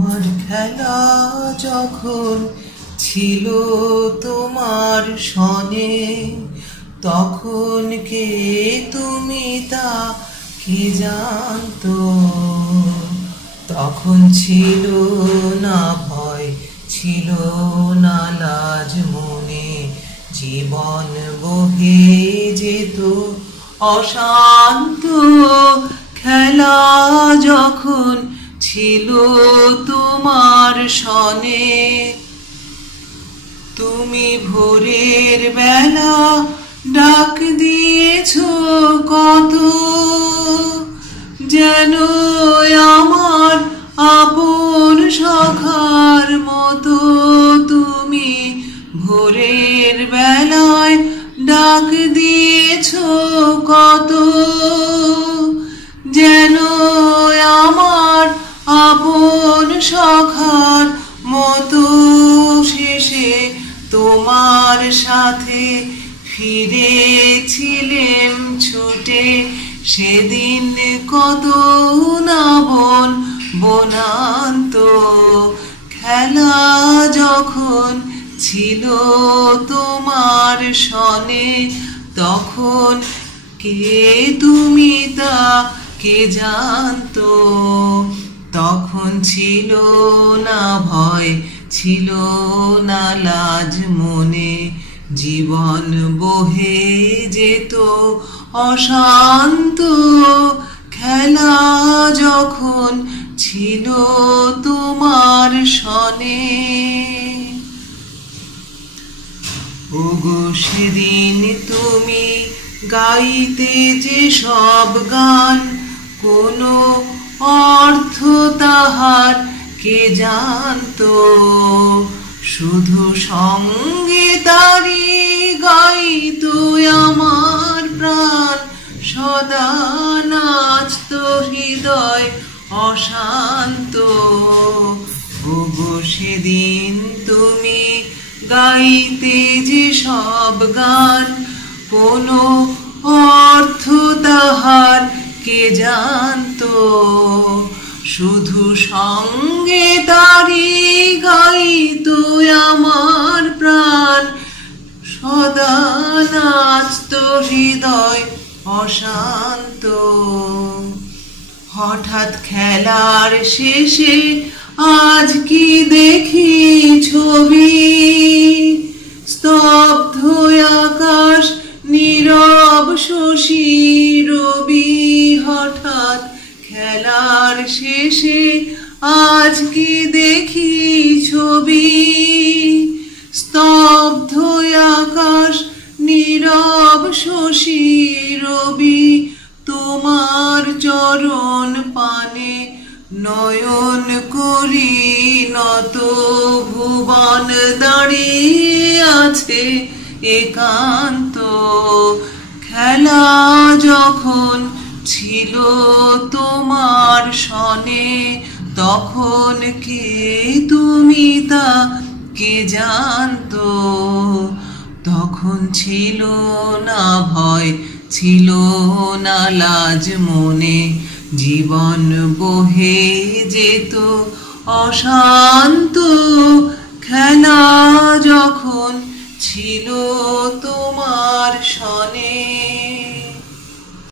আমার খেলা যখন ছিল তোমার সনে, তখন কে তুমি তা কে জানতো। তখন ছিল না ভয়, ছিল না লাজ মনে, জীবন বহে যেত অশান্ত। খেলা যখন ছিল তোমার সনে, তুমি ভোরের বেলা ডাক দিয়েছো কত, যেন আমার আপন সখার মতো। তুমি ভোরের বেলায় ডাক দিয়েছো কত, যেন আমার আপন সখার মতো। শেষে তোমার সাথে ফিরেছিলেম ছুটে, সেদিন কত না বনান্ত। খেলা যখন ছিল তোমার সনে, তখন কে তুমি তা কে জানতো। তখন ছিল না ভয়, ছিল না লাজ মনে, জীবন বহে যেত অশান্ত। খেলা যখন ছিল তোমার সনে। ওগো সেদিন তুমি গাইতে যে সব গান, কোনো অর্থ তাহার কে জানতো। শুধু সঙ্গে তারি গাইতো আমার প্রাণ, সদা নাচতো হৃদয় অশান্ত। ওগো সেদিন তুমি গাইতে যে সব গান, কোনো অর্থ তাহার কে জানতো। শুধু সঙ্গে তারি গাইতো আমার প্রাণ, সদা নাচতো হৃদয় অশান্ত। হঠাৎ খেলার শেষে আজ কি দেখি ছবি, স্তব্ধ আকাশ নীরব শশী রবি। হঠাৎ খেলার শেষে আজ কি দেখি ছবি, স্তব্ধ আকাশ নীরব শশী রবি। তোমার চরণ পানে নয়ন করি নত, ভুবন দাঁড়িয়ে আছে একান্ত। খেলা যখন ছিল তোমার সনে, তখন কে তুমি তা কে জানতো। তখন ছিল না ভয়, ছিল না লাজ মনে, জীবন বহে যেত অশান্ত। খেলা যখন ছিল তোমার সনে।